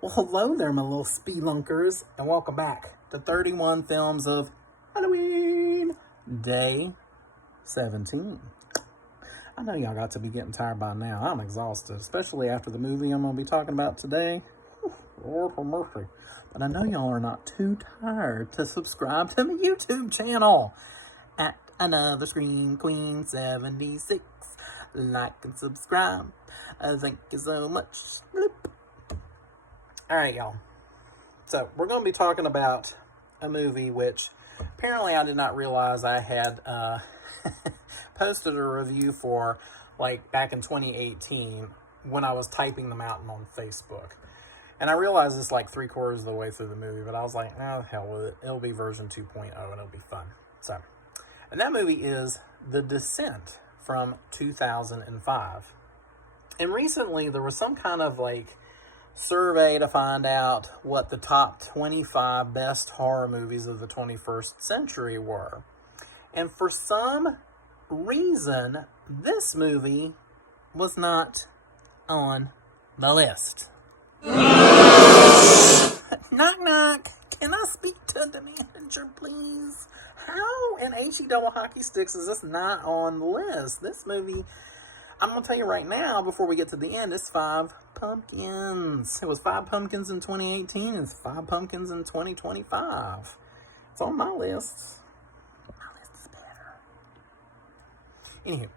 Well, hello there, my little spelunkers, and welcome back to 31 Films of Halloween, Day 17. I know y'all got to be getting tired by now. I'm exhausted, especially after the movie I'm going to be talking about today. Whew, Lord for mercy. But I know y'all are not too tired to subscribe to my YouTube channel at Another Scream Queen 76. Like and subscribe. Thank you so much. Bloop. Alright, y'all. So, we're going to be talking about a movie which apparently I did not realize I had posted a review for, like, back in 2018 when I was typing them out on Facebook. And I realized this like 3/4 of the way through the movie, but I was like, oh, hell with it. It'll be version 2.0 and it'll be fun. So, and that movie is The Descent from 2005. And recently there was some kind of, like, survey to find out what the top 25 best horror movies of the 21st century were. And for some reason, this movie was not on the list. Knock, knock. Can I speak to the manager, please? How in HE double hockey sticks is this not on the list? This movie, I'm going to tell you right now, before we get to the end, it's 5 pumpkins. It was 5 pumpkins in 2018. It's 5 pumpkins in 2025. It's on my list. My list is better. Anywho,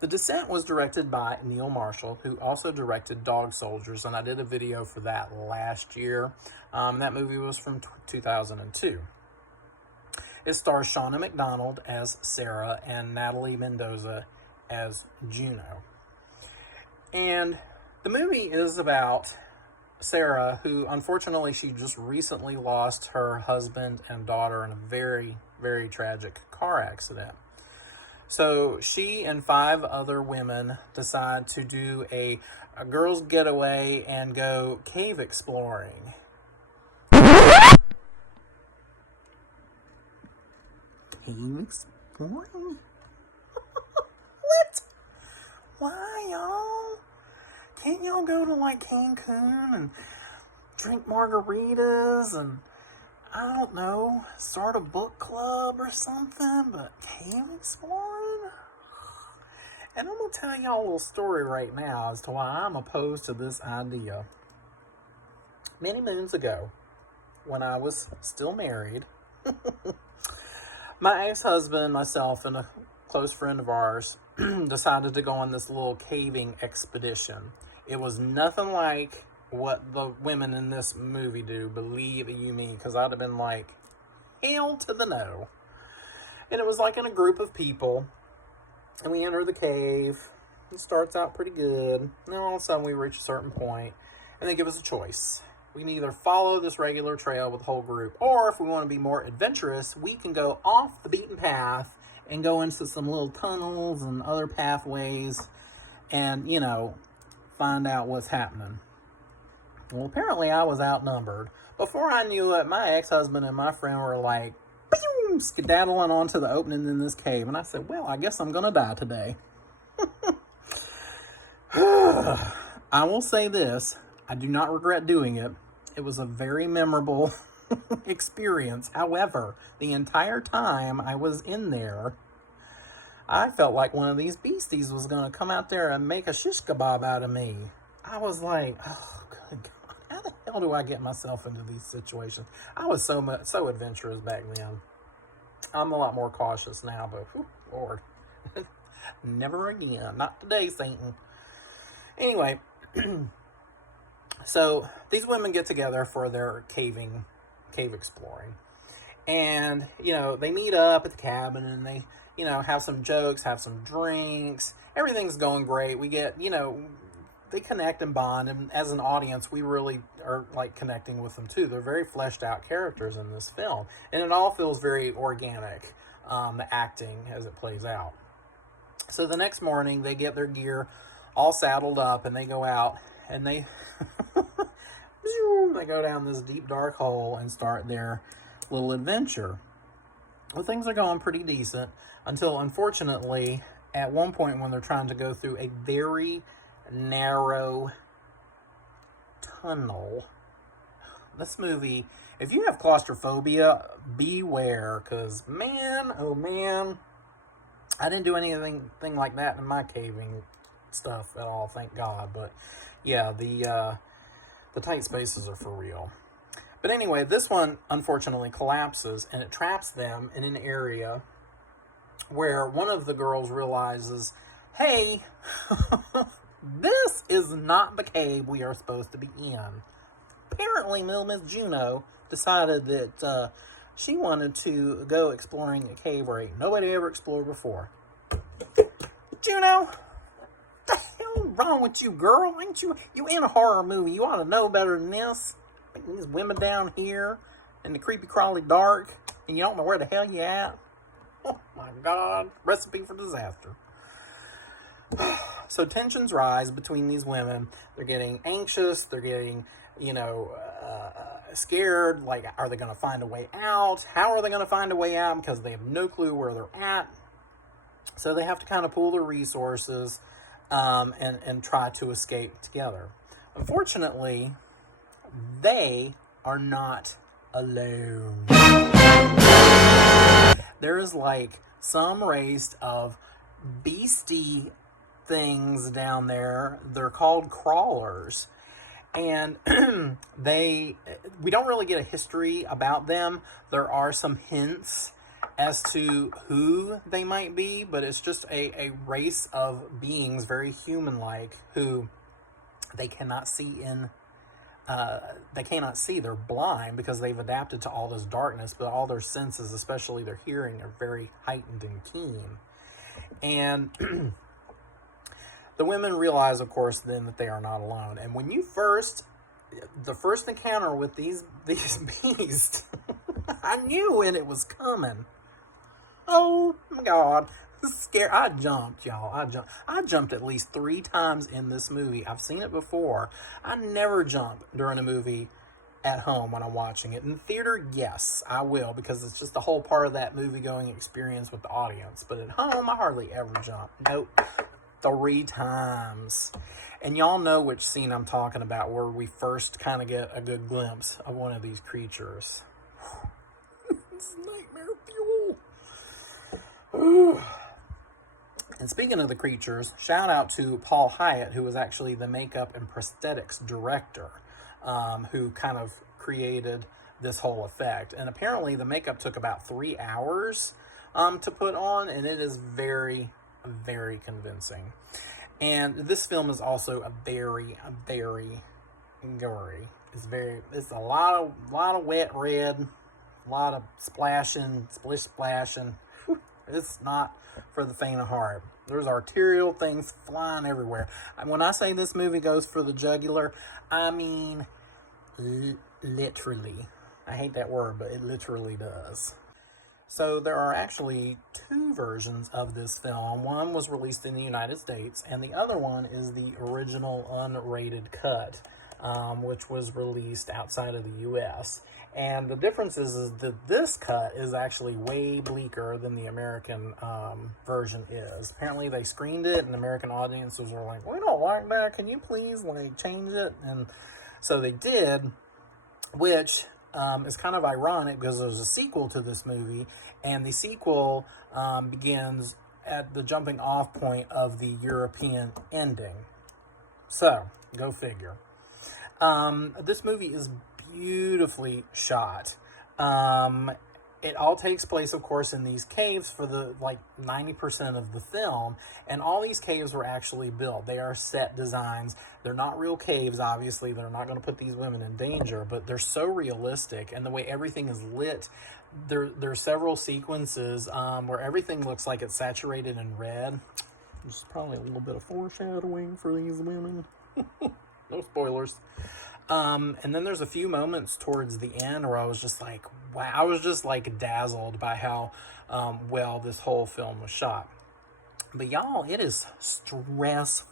The Descent was directed by Neil Marshall, who also directed Dog Soldiers, and I did a video for that last year. That movie was from 2002. It stars Shauna McDonald as Sarah and Natalie Mendoza as Juno. And the movie is about Sarah, who unfortunately she just recently lost her husband and daughter in a very, very tragic car accident. So she and 5 other women decide to do a girls' getaway and go cave exploring. Cave exploring? What? Why, y'all? Can't y'all go to, like, Cancun and drink margaritas and, I don't know, start a book club or something? But cave exploring? And I'm going to tell y'all a little story right now as to why I'm opposed to this idea. Many moons ago, when I was still married, my ex-husband, myself, and a close friend of ours decided to go on this little caving expedition. It was nothing like what the women in this movie do, believe you me, because I'd have been like, hell to the no. And it was like in a group of people, and we enter the cave. It starts out pretty good, and then all of a sudden we reach a certain point, and they give us a choice. We can either follow this regular trail with the whole group, or if we want to be more adventurous, we can go off the beaten path and go into some little tunnels and other pathways and, you know, find out what's happening. Well, apparently I was outnumbered. Before I knew it, my ex-husband and my friend were like, pew, skedaddling onto the opening in this cave. And I said, well, I guess I'm going to die today. I will say this. I do not regret doing it. It was a very memorable experience. However, the entire time I was in there, I felt like one of these beasties was going to come out there and make a shish kebab out of me. I was like, oh, good God, how the hell do I get myself into these situations? I was so adventurous back then. I'm a lot more cautious now, but whew, Lord, never again. Not today, Satan. Anyway, so these women get together for their cave exploring. And, you know, they meet up at the cabin and they, you know, have some jokes, have some drinks. Everything's going great. We get, you know, they connect and bond. And as an audience, we really are, like, connecting with them, too. They're very fleshed out characters in this film. And it all feels very organic, the acting as it plays out. So the next morning, they get their gear all saddled up and they go out and they they go down this deep dark hole and start their little adventure. Well, things are going pretty decent until, unfortunately, at one point when they're trying to go through a very narrow tunnel, this movie, if you have claustrophobia, beware, because man, oh man, I didn't do anything like that in my caving stuff at all, thank God. But yeah, the tight spaces are for real. But anyway, this one unfortunately collapses, and it traps them in an area where one of the girls realizes, hey, this is not the cave we are supposed to be in. Apparently, little Miss Juno decided that she wanted to go exploring a cave where ain't nobody ever explored before. Juno, what the hell wrong with you, girl? Ain't you in a horror movie? You ought to know better than this. These women down here in the creepy crawly dark, and you don't know where the hell you at. Oh my God, recipe for disaster. So tensions rise between these women. They're getting anxious. They're getting, scared. Like, are they going to find a way out? How are they going to find a way out? Because they have no clue where they're at. So they have to kind of pool their resources and try to escape together. Unfortunately, they are not alone. There is like some race of beastie things down there. They're called crawlers. And we don't really get a history about them. There are some hints as to who they might be, but it's just a race of beings, very human-like, who they cannot see they're blind because they've adapted to all this darkness, but all their senses, especially their hearing, are very heightened and keen. And the women realize, of course, then that they are not alone. And when the first encounter with these beasts, I knew when it was coming. Oh my God. Scared. I jumped, y'all. I jumped at least 3 times in this movie. I've seen it before. I never jump during a movie at home when I'm watching it. In the theater, yes, I will, because it's just the whole part of that movie-going experience with the audience. But at home, I hardly ever jump. Nope. 3 times. And y'all know which scene I'm talking about, where we first kind of get a good glimpse of one of these creatures. It's nightmare fuel. Ooh. And speaking of the creatures, shout out to Paul Hyatt, who was actually the makeup and prosthetics director, who kind of created this whole effect. And apparently the makeup took about 3 hours to put on, and it is very, very convincing. And this film is also very, very gory. It's a lot of wet red, a lot of splashing. Whew, it's not for the faint of heart. There's arterial things flying everywhere. When I say this movie goes for the jugular, I mean literally. I hate that word, but it literally does. So there are actually 2 versions of this film. One was released in the United States, and the other one is the original unrated cut, which was released outside of the U.S. And the difference is that this cut is actually way bleaker than the American version is. Apparently they screened it, and American audiences were like, we don't like that. Can you please change it? And so they did, which is kind of ironic because there's a sequel to this movie, and the sequel begins at the jumping off point of the European ending. So, go figure. This movie is beautifully shot. It all takes place, of course, in these caves for the 90% of the film, and all these caves were actually built. They are set designs. They're not real caves, obviously. They're not going to put these women in danger, but they're so realistic, and the way everything is lit, there are several sequences where everything looks like it's saturated in red. There's probably a little bit of foreshadowing for these women. No spoilers. And then there's a few moments towards the end where I was just like, wow, I was just dazzled by how well this whole film was shot. But y'all, it is stressful.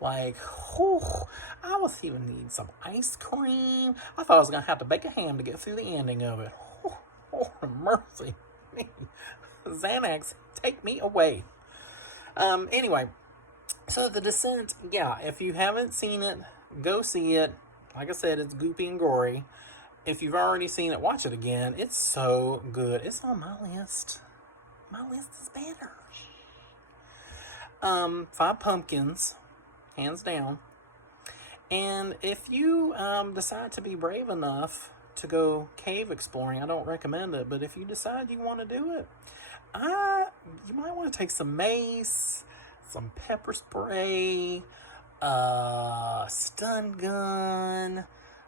Whew, I was even need some ice cream. I thought I was going to have to bake a ham to get through the ending of it. Oh, mercy me. Xanax, take me away. Anyway, so The Descent, yeah, if you haven't seen it, go see it. Like I said, it's goopy and gory. If you've already seen it, watch it again. It's so good. It's on my list. My list is better. Five Pumpkins, hands down. And if you decide to be brave enough to go cave exploring, I don't recommend it, but if you decide you want to do it, you might want to take some mace, some pepper spray, a stun gun,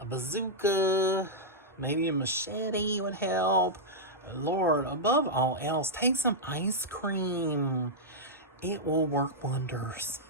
a bazooka, maybe a machete would help. Lord, above all else, take some ice cream. It will work wonders.